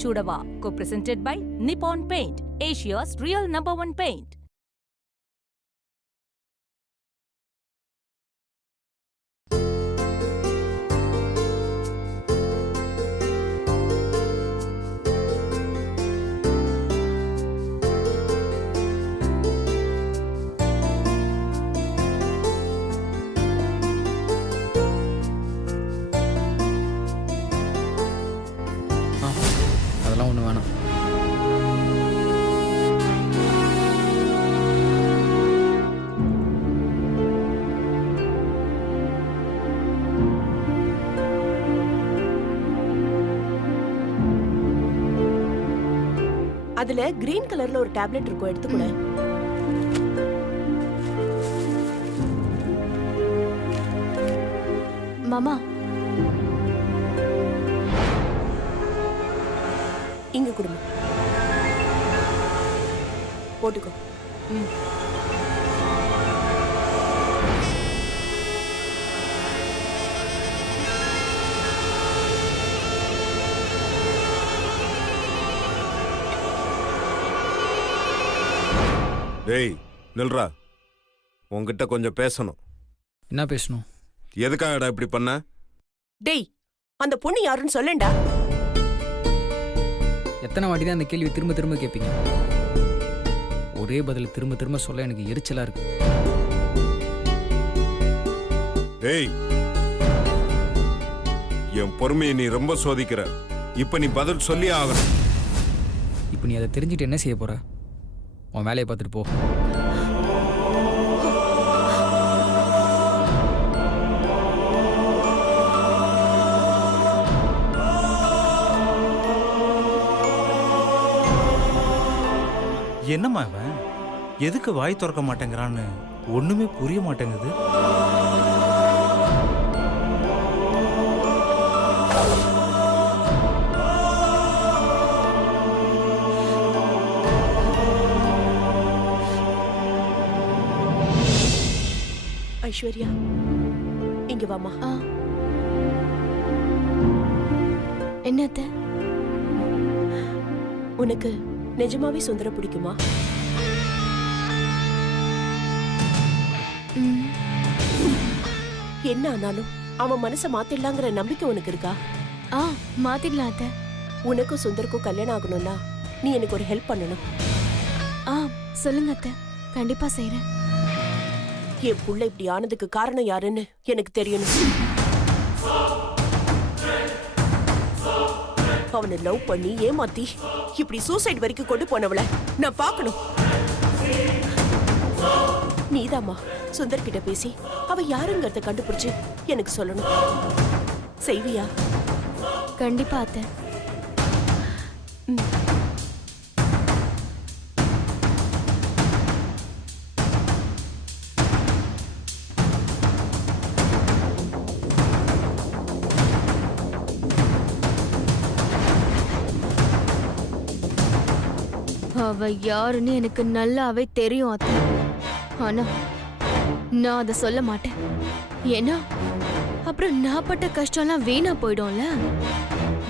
Chudava, co-presented by Nippon Paint, Asia's real #1 paint. அதெல்லாம் ஒன்று வேணாம். அதுல கிரீன் கலர்ல ஒரு டேப்லெட் இருக்கும், எடுத்துக்கூட. மாமா, இங்க கொடுங்க, போட்டுக்கோ. டேய் நில்றா, உன்கிட்ட கொஞ்சம் பேசணும். என்ன பேசணும்? எதுக்காகடா இப்படி பண்ண? டேய், அந்த பொண்ணு யாருன்னு சொல்லேன்டா. எத்தனை வாட்டி தான் அந்த கேள்வி திரும்ப திரும்ப கேட்பீங்க? ஒரே பதில் திரும்ப திரும்ப சொல்ல எனக்கு எரிச்சலா இருக்கு. டேய், என் பொறுமையை நீ ரொம்ப சோதிக்கிற. இப்ப நீ பதில் சொல்லி ஆகணும். இப்போ நீ அதை தெரிஞ்சுட்டு என்ன செய்ய போற? உன் வேலையை பார்த்துட்டு போ. என்னம்மா இவன் எதுக்கு வாய் திறக்க மாட்டேங்கிறான்னு ஒண்ணுமே புரிய மாட்டேங்குது. ஐஸ்வர்யா, இங்க வாமா. என்னத்த? உனக்கு நிஜமாவே சுந்தர பிடிக்குமா? என்ன ஆனாலும் அவன் மனசை மாத்திடலாங்கிற நம்பிக்கை உனக்கு இருக்கா? மாத்திடலாம் அத்த. உனக்கும் சுந்தருக்கும் கல்யாணம் ஆகணும்னா நீ எனக்கு ஒரு ஹெல்ப் பண்ணணும். சொல்லுங்க அத்த, கண்டிப்பா செய்றேன். என் புள்ள இப்படி ஆனதுக்கு காரணம் யாருன்னு எனக்கு தெரியணும். அவனை லவ் பண்ணி ஏமாத்தி இப்படி சூசைட் வரைக்கும் கொண்டு போனவள நான் பார்க்கணும். நீதாம்மா சுந்தர் கிட்ட பேசி அவ யாருங்கிறத கண்டுபிடிச்சு எனக்கு சொல்லணும். செய்வியா? கண்டிப்பா அத்த. அவ யாருன்னு எனக்கு நல்லாவே தெரியும் அத்தை. ஆனா நான் அதை சொல்ல மாட்டேன். ஏன்னா அப்புறம் நான் பட்ட கஷ்டம்லாம் வீணா போயிடும்ல.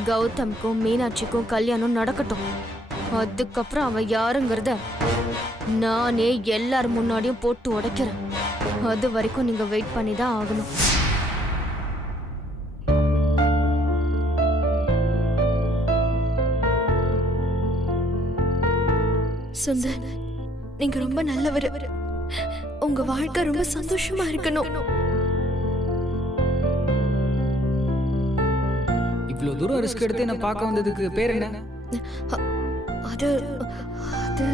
கௌதம்க்கும் மீனாட்சிக்கும் கல்யாணம் நடக்கட்டும். அதுக்கப்புறம் அவ யாருங்கிறத நானே எல்லார் முன்னாடியும் போட்டு உடைக்கிறேன். அது வரைக்கும் நீங்க வெயிட் பண்ணி தான் ஆகணும். சுந்தர், நீங்க ரொம்ப நல்லவர். உங்க வாழ்க்கை ரொம்ப சந்தோஷமா இருக்கணும். இவ்வளோ தூரம் ரிஸ்க் எடுத்து என்ன பார்க்க வந்ததுக்கு பேர் என்ன? அது அது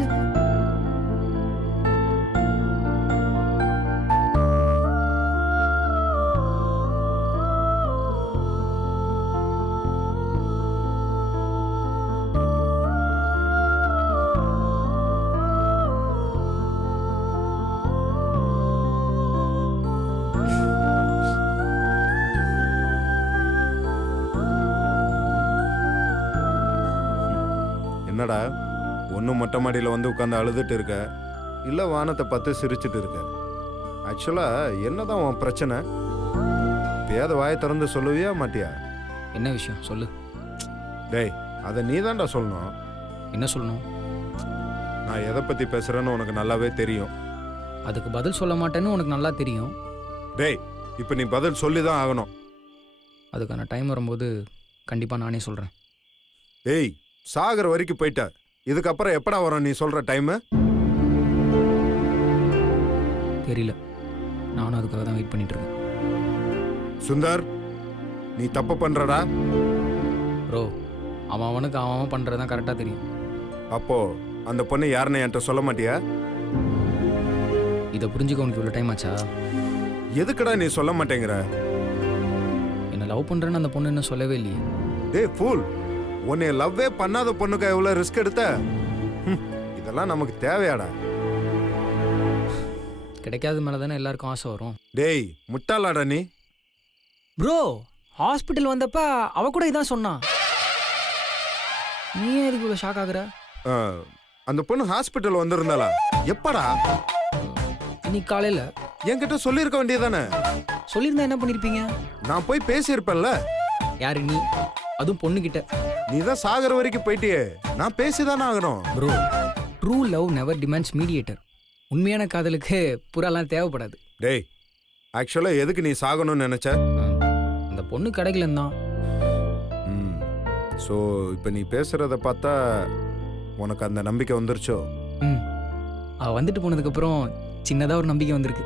என்னடா ஒன்றும் மொட்டை மாடியில் வந்து உட்காந்து அழுதுட்டு இருக்க, இல்லை வானத்தை பார்த்து சிரிச்சிட்டு இருக்க? ஆக்சுவலாக என்னதான் உன் பிரச்சனை? பேத வாயை திறந்து சொல்லுவியா மாட்டியா? என்ன விஷயம் சொல்லு. டேய், அதை நீ தான்டா சொல்லணும். என்ன சொல்லணும்? நான் எதை பற்றி பேசுகிறேன்னு உனக்கு நல்லாவே தெரியும். அதுக்கு பதில் சொல்ல மாட்டேன்னு உனக்கு நல்லா தெரியும். டேய், இப்போ நீ பதில் சொல்லி தான் ஆகணும். அதுக்கான டைம் வரும்போது கண்டிப்பாக நானே சொல்கிறேன். டேய், சாகர வரைக்கும் போயிட்ட. இதுக்கப்புறம் எப்படா வரும் நீ சொல்கிற டைமு? தெரியல, நானும் அதுக்காக தான் வெயிட் பண்ணிட்டு இருக்கேன். சுந்தர், நீ தப்பு பண்ணுறடா. ப்ரோ, அவனுக்கு அவன் பண்ணுறது தான் கரெக்டாக தெரியும். அப்போ அந்த பொண்ணு யாருன்னு என்கிட்ட சொல்ல மாட்டியா? இதை புரிஞ்சுக்க உனக்கு இவ்வளோ டைம் ஆச்சா? எதுக்குடா நீ சொல்ல மாட்டேங்கிற? என்ன லவ் பண்ணுறேன்னு அந்த பொண்ணு இன்னும் சொல்லவே இல்லையே. டேய் ஃபூல், உன்னை லவ்வே பண்ணாத பொண்ணுக்கு எவ்வளோ ரிஸ்க் எடுத்த? இதெல்லாம் நமக்கு தேவையாடா? கிடைக்காத மேலே தானே எல்லாருக்கும் ஆசை வரும். டேய் முட்டாளாடா நீ. ப்ரோ, ஹாஸ்பிட்டல் வந்தப்ப அவ கூட இதான் சொன்னான். நீ ஏன் இதுக்கு இவ்வளோ ஷாக் ஆகுற? அந்த பொண்ணு ஹாஸ்பிட்டல் வந்திருந்தாளா? எப்படா? இன்னைக்கு காலையில். என்கிட்ட சொல்லியிருக்க வேண்டியதானே? சொல்லியிருந்தா என்ன பண்ணியிருப்பீங்க? நான் போய் பேசியிருப்பேன்ல. யாரு நீ? அதுவும் பொண்ணுக்கிட்ட. நீ தான் சாகர வரைக்கும் போயிட்டியே, நான் பேசிதானே ஆகணும். Bro, true love never demands mediator. உண்மையான காதலுக்கு புறாலாம் தேவைப்படாது. டேய், ஆக்சுவலாக எதுக்கு நீ சாகணும்னு நினைச்ச? அந்த பொண்ணு கிடைக்கலன்னு தான். ஸோ இப்போ நீ பேசுகிறத பார்த்தா உனக்கு அந்த நம்பிக்கை வந்துருச்சோ? அவள் வந்துட்டு போனதுக்கப்புறம் சின்னதாக ஒரு நம்பிக்கை வந்திருக்கு.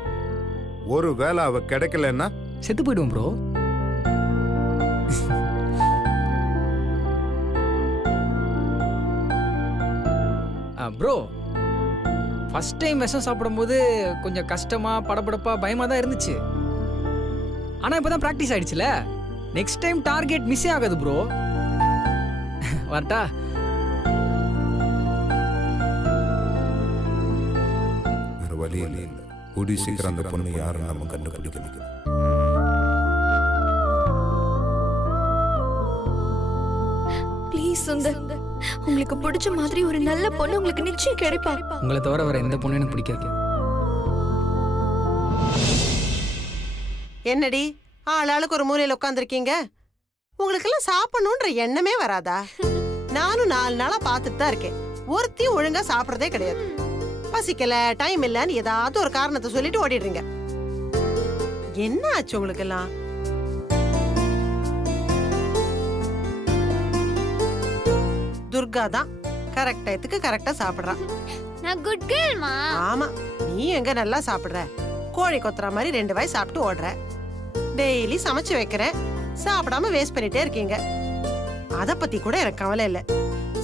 ஒரு வேளை அவ கிடைக்கலன்னா செத்து போயிடுவோம் ப்ரோ. ப்ரோ, ஃபர்ஸ்ட் டைம் விஷம் சாப்பிடும்போது கொஞ்சம் கஷ்டமா, படபடப்பா, பயமா தான் இருந்துச்சு. ஆனா இப்பதான் ப்ராக்டிஸ் ஆயிடுச்சுல. நெக்ஸ்ட் டைம் டார்கெட் மிஸ் ஆகாது ப்ரோ. வரட்டா? வேற வழி இல்லை. கூடி சீக்கிரம் அந்த பொண்ணு யாரும் நம்ம கண்டுபிடிக்கணும். ப்ளீஸ் சுந்தர், உங்களுக்கு பிடிச்ச மாதிரி ஒரு நல்ல பொண்ணு உங்களுக்கு நிச்சயம் கிடைப்பா. உங்களை தவிர வேற எந்த பொண்ணு எனக்கு பிடிக்காது. என்னடி ஆளாளுக்கு ஒரு மூலையில உட்காந்துருக்கீங்க? உங்களுக்கெல்லாம் சாப்பிடணுன்ற எண்ணமே வராதா? நானும் 4 நாளா பார்த்துட்டு தான் இருக்கேன். ஒருத்தையும் ஒழுங்கா சாப்பிடறதே கிடையாது. பசிக்கல, டைம் இல்லன்னு ஏதாவது ஒரு காரணத்தை சொல்லிட்டு ஓடிடுறீங்க. என்ன ஆச்சு உங்களுக்கு எல்லாம்? துர்கா தான் கரெக்ட் டயத்துக்கு கரெக்டா சாப்பிடுறான். நான் குட் கேர்ள்மா. ஆமா, நீ எங்க நல்லா சாப்பிடுற? கோழி கொத்துற மாதிரி 2 வாய் சாப்பிட்டு ஓடுற. டெய்லி சமைச்சு வைக்கிறேன், சாப்பிடாம வேஸ்ட் பண்ணிட்டே இருக்கீங்க. அத பத்தி கூட எனக்கு கவலை இல்ல.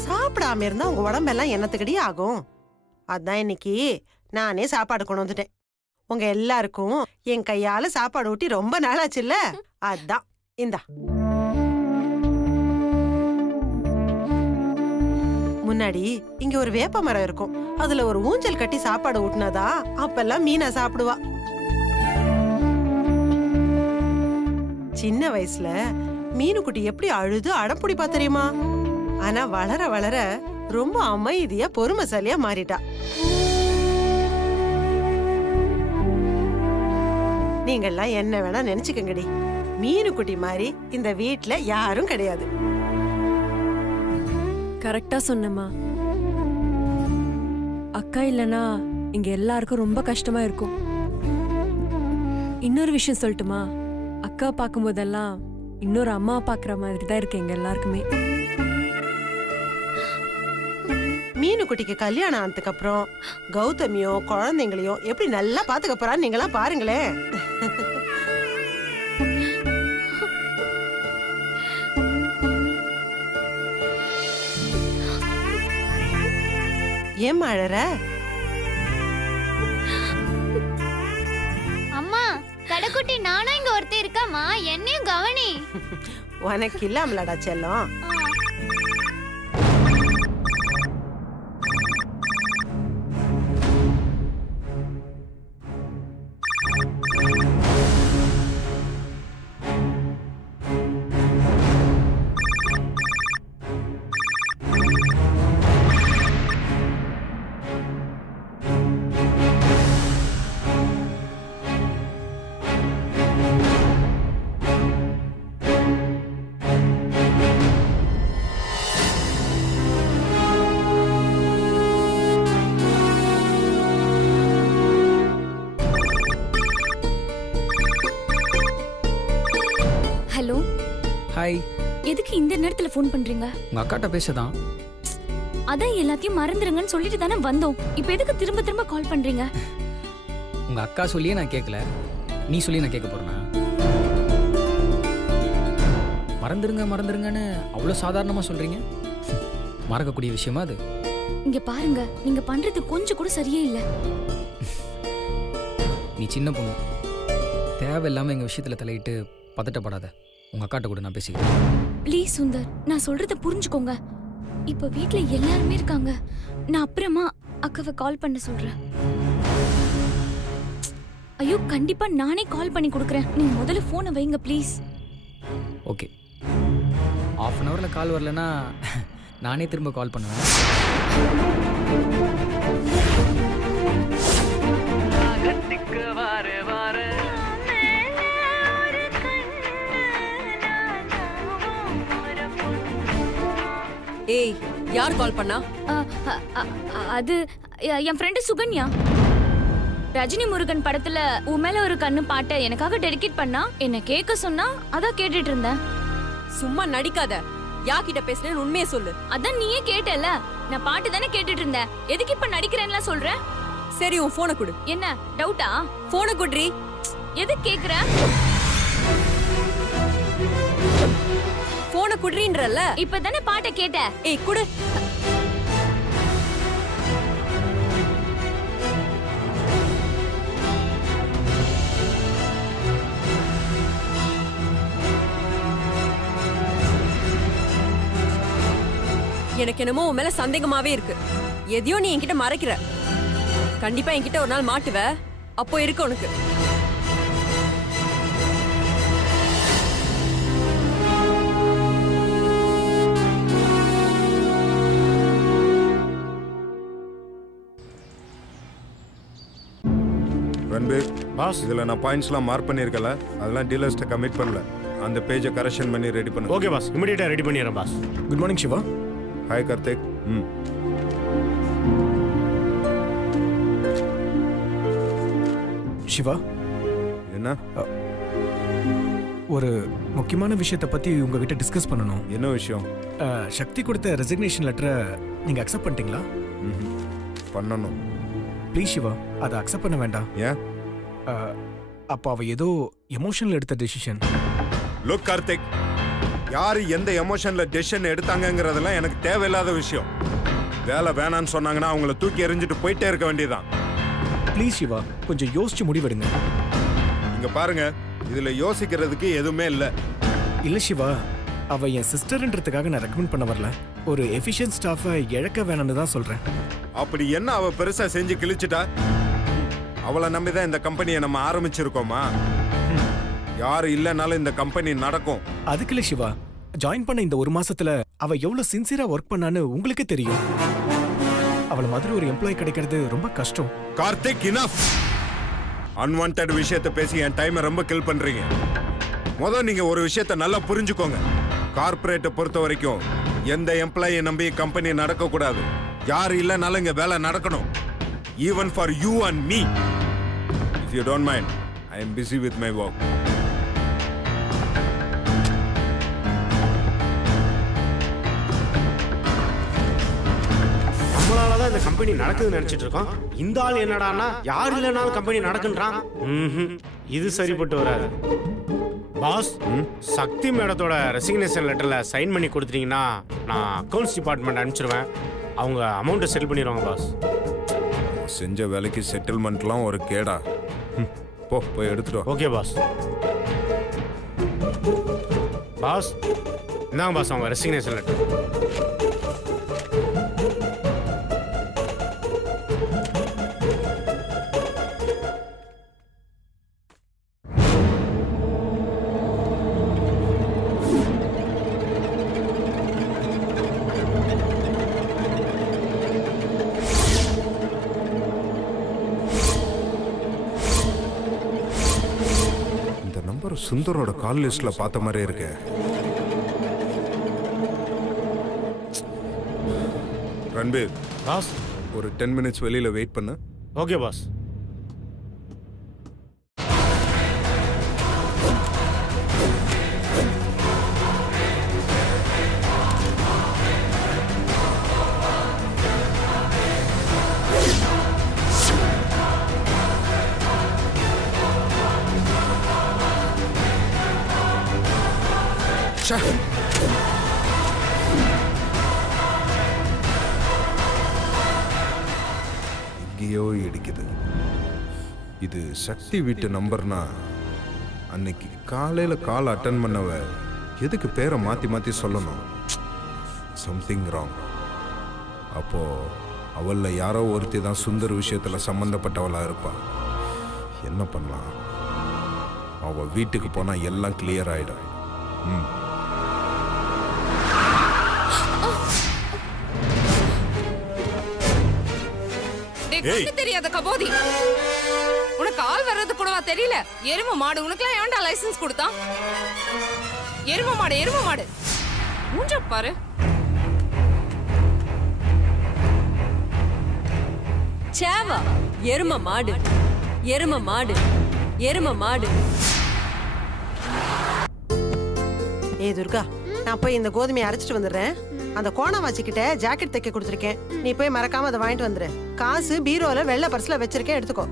சாப்பிடாம இருந்தா உங்க உடம்பெல்லாம் என்னத்துக்கடி ஆகும்? அதான் இன்னைக்கு நானே சாப்பாடு கொண்டு வந்துட்டேன். உங்க எல்லாருக்கும் என் கையால சாப்பாடு ஊட்டி ரொம்ப நாளாச்சுல்ல, அதான் இந்தா. முன்னாடி இங்க ஒரு வேப்ப மரம் இருக்கும். அதுல ஒரு ஊஞ்சல் கட்டி சாப்பாடு ஊட்டினாதா அப்பெல்லாம் மீனா சாப்பிடுவா. சின்ன வயசுல மீனுக்குட்டி எப்படி அழுது அடம்பிடிப்பா தெரியுமா? ஆனா வளர வளர ரொம்ப அமைதியா பொறுமைசாலியா மாறிட்டா. நீங்கெல்லாம் என்ன வேணா நினைச்சுக்கங்கடி, மீனுக்குட்டி மாதிரி இந்த வீட்ல யாரும் கிடையாது. கரெக்டா சொன்னம்மா. அக்கா இல்லனா இங்க எல்லாருக்கும் ரொம்ப கஷ்டமா இருக்கும். இன்னொரு விஷயம் சொல்லட்டுமா? அக்கா பார்க்கும்போதெல்லாம் இன்னொரு அம்மா பாக்குற மாதிரி தான் இருக்கு எங்க எல்லாருக்குமே. மீனுக்குட்டிக்கு கல்யாணம் ஆனதுக்கு அப்புறம் கௌதமியோ குழந்தைங்களையும் எப்படி நல்லா பாத்துக்க போறான்னு நீங்களாம் பாருங்களேன். ஏன் அழற? அம்மா, கடைக்குட்டி நானும் இங்க ஒருத்தி இருக்காமா, என்னையும் கவனி. உனக்கு இல்லாமலடா செல்லம். Hello, hi. எதுக்கு இந்த நேரத்துல ஃபோன் பண்றீங்க? உங்க அக்காட்ட பேசதான். அதான் எல்லாத்தையும் மறந்துருங்கன்னு சொல்லிட்டு தானே வந்தோம். இப்போ எதுக்கு திரும்ப திரும்ப கால் பண்றீங்க? உங்க அக்கா சொல்லியே நான் கேட்கல, நீ சொல்லி நான் கேட்க போறேனா? மறந்துருங்கன்னு அவ்வளோ சாதாரணமா சொல்றீங்க. மறக்கக்கூடிய விஷயமா அது? இங்க பாருங்க, நீங்க பண்றது கொஞ்சம் கூட சரியே இல்ல. நீ சின்ன பொண்ணு, தேவையில்லாம எங்க விஷயத்துல தலையிட்டு பதட்டப்படாத. உங்க அக்காட்ட கூட நான் பேசிக்கிறேன். ப்ளீஸ் சுந்தர், நான் சொல்றத புரிஞ்சுக்கோங்க. இப்ப வீட்ல எல்லாருமே இருக்காங்க. நான் அப்புறமா அக்காவை கால் பண்ண சொல்றேன். ஐயோ, கண்டிப்பா நானே கால் பண்ணி கொடுக்கறேன். நீங்க முதல்ல போனை வைங்க ப்ளீஸ். ஓகே, ½ அன் ஹவரில் கால் வரலன்னா நானே திரும்ப கால் பண்ணுவேன். ஏய், யார் கால் பண்ணா? அது என் ஃப்ரெண்டு சுகன்யா. ரஜினி முருகன் படத்துல உன் மேல ஒரு கண்ணு பாட்டை எனக்காக டெடிகேட் பண்ணா. என்ன கேட்க சொன்னா, அதான் கேட்டுட்டு இருந்தேன். சும்மா நடிக்காத. யார்கிட்ட பேசுறேன்னு உண்மையை சொல்லு. அதான் நீயே கேட்டல, நான் பாட்டு தானே கேட்டுட்டு இருந்தேன். எதுக்கு இப்ப நடிக்கிறேன்ல சொல்ற? சரி, உன் போனை கொடு. என்ன டவுட்டா? போனை குட்ரி. எது கேக்குற? போனை குட்ரின்றல்ல. இப்பதானே பாட்டை கேட்ட. ஏய், குடு. எனக்கு என்னமோ உன் மேல சந்தேகமாவே இருக்கு. எதையோ நீ என்கிட்ட மறைக்கிற. கண்டிப்பா என்கிட்ட ஒரு நாள் மாட்டுவ. அப்போ இருக்கு உனக்கு. ரன்பீர் பாஸ், இதில் நான் பாயிண்ட்ஸ்லாம் மார்க் பண்ணியிருக்கல, அதெல்லாம் டீலர்ஸ்ட்டை கமிட் பண்ணல. அந்த பேஜை கரெக்ஷன் பண்ணி ரெடி பண்ணு. ஓகே பாஸ், இமிடியேட்டா ரெடி பண்ணிடுறேன் boss. Good morning Shiva. Hi Karthik. Shiva, என்ன ஒரு முக்கியமான விஷயத்தை பத்தி உங்ககிட்ட டிஸ்கஸ் பண்ணணும். என்ன விஷயம்? சக்தி கொடுத்த ரெசிக்னேஷன் லெட்டரை நீங்க அக்செப்ட் பண்ணிட்டீங்களா? பண்ணணும். ப்ளீஸ் சிவா, அதை அக்செப்ட் பண்ண வேண்டாம். ஏன்? அப்போ அவ ஏதோ எமோஷனல் எடுத்த டெசிஷன். லுக் கார்த்திக், யாரு எந்த எமோஷன்ல டெசிஷன் எடுத்தாங்கங்கிறதெல்லாம் எனக்கு தேவையில்லாத விஷயம். வேலை வேணான்னு சொன்னாங்கன்னா அவங்கள தூக்கி எறிஞ்சிட்டு போயிட்டே இருக்க வேண்டியதான். ப்ளீஸ் சிவா, கொஞ்சம் யோசிச்சு முடிவெடுங்க. இங்க பாருங்க, இதுல யோசிக்கிறதுக்கு எதுவுமே இல்ல. இல்ல சிவா, அவ என் சிஸ்டர்ன்றதுக்காக நான் ரெக்கமெண்ட் பண்ண வரல. ஒரு எஃபிஷியன்ட் ஸ்டாஃபை இழக்க வேணாம்னு தான் சொல்றேன். அப்படி என்ன அவ பெருசா செஞ்சு கிழிச்சிட்டா? அவளை நம்பிதான் இந்த கம்பெனியை நம்ம ஆரம்பிச்சிருக்கோமா? யாரு இல்லைனாலும் இந்த கம்பெனி நடக்கும். அதுக்கு இல்ல சிவா, ஜாயின் பண்ண இந்த 1 மாசத்துல அவ எவ்வளவு சின்சியரா ஒர்க் பண்ணான்னு உங்களுக்கே தெரியும். அவள மாதிரி ஒரு எம்ப்ளாயி கிடைக்கிறது ரொம்ப கஷ்டம். கார்த்திக், இனஃப். அன்வான்ட் விஷயத்தை பேசி என் டைமை ரொம்ப கில் பண்றீங்க. முதல்ல நீங்க ஒரு விஷயத்தை நல்லா புரிஞ்சுக்கோங்க. கார்ப்பரேட்டை பொறுத்த வரைக்கும் எந்த எம்ப்ளாயை நம்பி கம்பெனி நடக்க கூடாது. யாரு இல்லைனாலும் இங்க வேலை நடக்கணும். Even for you and me. If you don't mind, I am busy with my work. நம்மளாலதான் இந்த கம்பெனி நடக்குதுன்னு நினைச்சிட்டு இருக்கோம். இந்த ஆள் என்னடான்னா யார் இல்லைனாலும் கம்பெனி நடக்குன்றான். இது சரிப்பட்டு வராது. பாஸ், சக்தி மேடத்தோட ரெசிக்னேஷன் லெட்டர்ல சைன் பண்ணி கொடுத்துட்டீங்கன்னா நான் அக்கௌண்ட்ஸ் டிபார்ட்மெண்ட் அனுப்பிச்சிருவேன். அவங்க அமௌண்ட்டை செட்டில் பண்ணிடுவாங்க பாஸ். செஞ்ச வேலைக்கு செட்டில்மெண்ட்லாம் ஒரு கேடா. போய் எடுத்துட்டு வா. Okay boss. பாஸ், இந்தாங்க பாஸ் அவங்க ரெசிக்னேஷன் லெட்டர். சுந்தரோட கால் லிஸ்ட்ல பார்த்த மாதிரி இருக்கு. ரன்பீர் பாஸ், ஒரு 10 மினிட்ஸ் வெளியில வெயிட் பண்ணு. Okay boss. ச்சே. எங்கேயோ இடிக்குது. இது சக்தி வீட்டு நம்பர்னா அன்னைக்கு காலையில கால் அட்டன் பண்ணவ எதுக்கு பேரை மாத்தி மாத்தி சொல்லணும்? Something wrong. அப்போ அவள்ல யாரோ ஒருத்தி தான் சுந்தர் விஷயத்துல சம்பந்தப்பட்டவளா இருப்பா. என்ன பண்ணலாம்? அவ வீட்டுக்கு போனா எல்லாம் கிளியர் ஆயிடும். தெரியாத கபோதி, உனக்கு ஆள் வர்றது கூடவா தெரியல? எரும மாடு உனக்குலாம் ஏன்டா லைசென்ஸ் கொடுத்தான்? எரும மாடு மூஞ்ச பாரு. சேவா எரும மாடு. ஏய் துர்கா, நான் போய் இந்த கோதுமையை அரைச்சிட்டு வந்துடுறேன். அந்த கோணாமாச்சி கிட்ட ஜாக்கெட் தைக்க கொடுத்துருக்கேன். நீ போய் மறக்காம அதை வாங்கிட்டு வந்துரு. காசு பீரோல வெள்ளை பர்ஸ்ல வச்சிருக்கேன், எடுத்துக்கோ.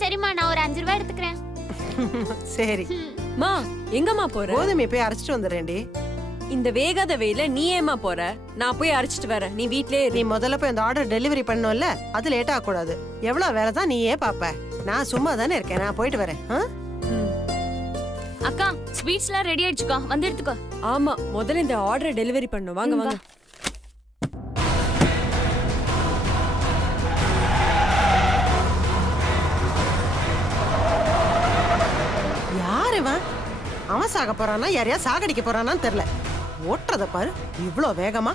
சரிம்மா, நான் ஒரு 5 ரூபாய் எடுத்துக்கிறேன். சரி மா, எங்கம்மா போற? கோதுமையை போய் அரைச்சிட்டு வந்துடுறேன்டி. இந்த வேகாத வெயில நீ ஏமா போற? நான் போய் அரைச்சிட்டு வரேன், நீ வீட்லயே இரு. நீ முதல்ல போய் அந்த ஆர்டர் டெலிவரி பண்ணணும்ல, அது லேட் ஆக கூடாது. எவ்வளவு வேலை தான் நீயே பாப்ப. நான் சும்மா தானே இருக்கேன், நான் போயிட்டு வரேன். அக்கா, ஸ்வீட்ஸ்லாம் ரெடி ஆயிடுச்சுக்கா, வந்து எடுத்துக்கோ. ஆமா, முதல்ல இந்த ஆர்டர் டெலிவரி பண்ணணும். வாங்க வாங்க. யாரு இவன்? அவன் சாக போறானா, யாரையா சாகடிக்க போறானான்னு தெரியல. ஓட்டுறத பாரு, இவ்ளோ வேகமா.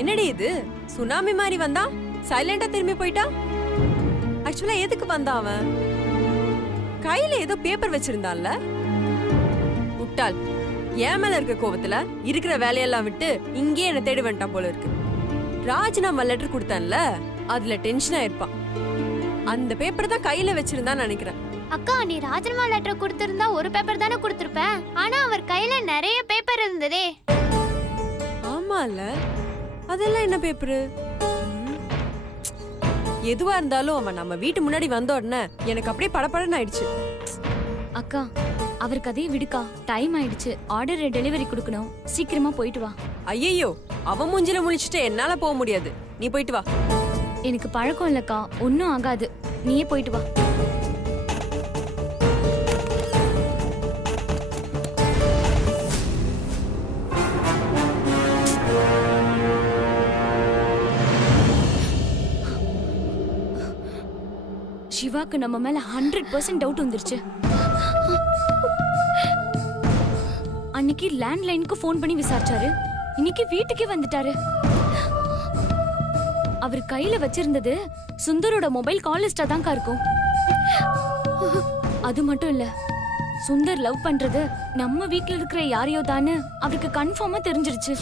என்னடி இது? சுனாமி மாதிரி வந்தா சைலண்டா திரும்பி போயிட்டா. ஆக்சுவலா எதுக்கு வந்தான் அவன்? கையில ஏதோ பேப்பர் வச்சிருந்தான்ல. முட்டாள், என் மேல இருக்க கோவத்துல இருக்கிற வேலையெல்லாம் விட்டு இங்கே என்ன தேடி வந்துட்டான் போல இருக்கு. ராஜினாமா லெட்டர் கொடுத்தான்ல, அதுல டென்ஷன் ஆயிருப்பான். அந்த பேப்பர் தான் கையில வச்சிருந்தான்னு நினைக்கிறேன். அக்கா, நீ ராஜினாமா லெட்டர் கொடுத்திருந்தா ஒரு பேப்பர் தானே கொடுத்திருப்ப. ஆனா அவர் கையில நிறைய பேப்பர் இருந்ததே. ஆமால, அதெல்லாம் என்ன பேப்பரு? எதுவா இருந்தாலும் அவன் நம்ம வீட்டு முன்னாடி வந்த உடனே எனக்கு அப்படியே படபடன்னு ஆயிடுச்சு. அக்கா, அவருக்கு அதே விடுக்கா, டைம் ஆயிடுச்சு. ஆர்டர் டெலிவரி கொடுக்கணும், சீக்கிரமா போயிட்டு வா. ஐயோ, அவன் மூஞ்சில முழிச்சிட்டு என்னால போக முடியாது. நீ போயிட்டு வா. எனக்கு பழக்கம் இல்லக்கா, ஒன்னும் ஆகாது. நீயே போயிட்டு வா. சிவாக்கு நம்ம மேல 100% டவுட் வந்துருச்சு. அன்னைக்கு லேண்ட்லைனுக்கு ஃபோன் பண்ணி விசாரிச்சாரு, இன்னைக்கு வீட்டுக்கே வந்துட்டாரு. அவர் கையில வச்சிருந்தது சுந்தரோட மொபைல் கால் லிஸ்டா தான்க்கா இருக்கும். அது மட்டும் இல்ல, சுந்தர் லவ் பண்றது நம்ம வீட்ல இருக்கிற யாரையோ தானு அவருக்கு கன்ஃபார்மா தெரிஞ்சிருச்சு.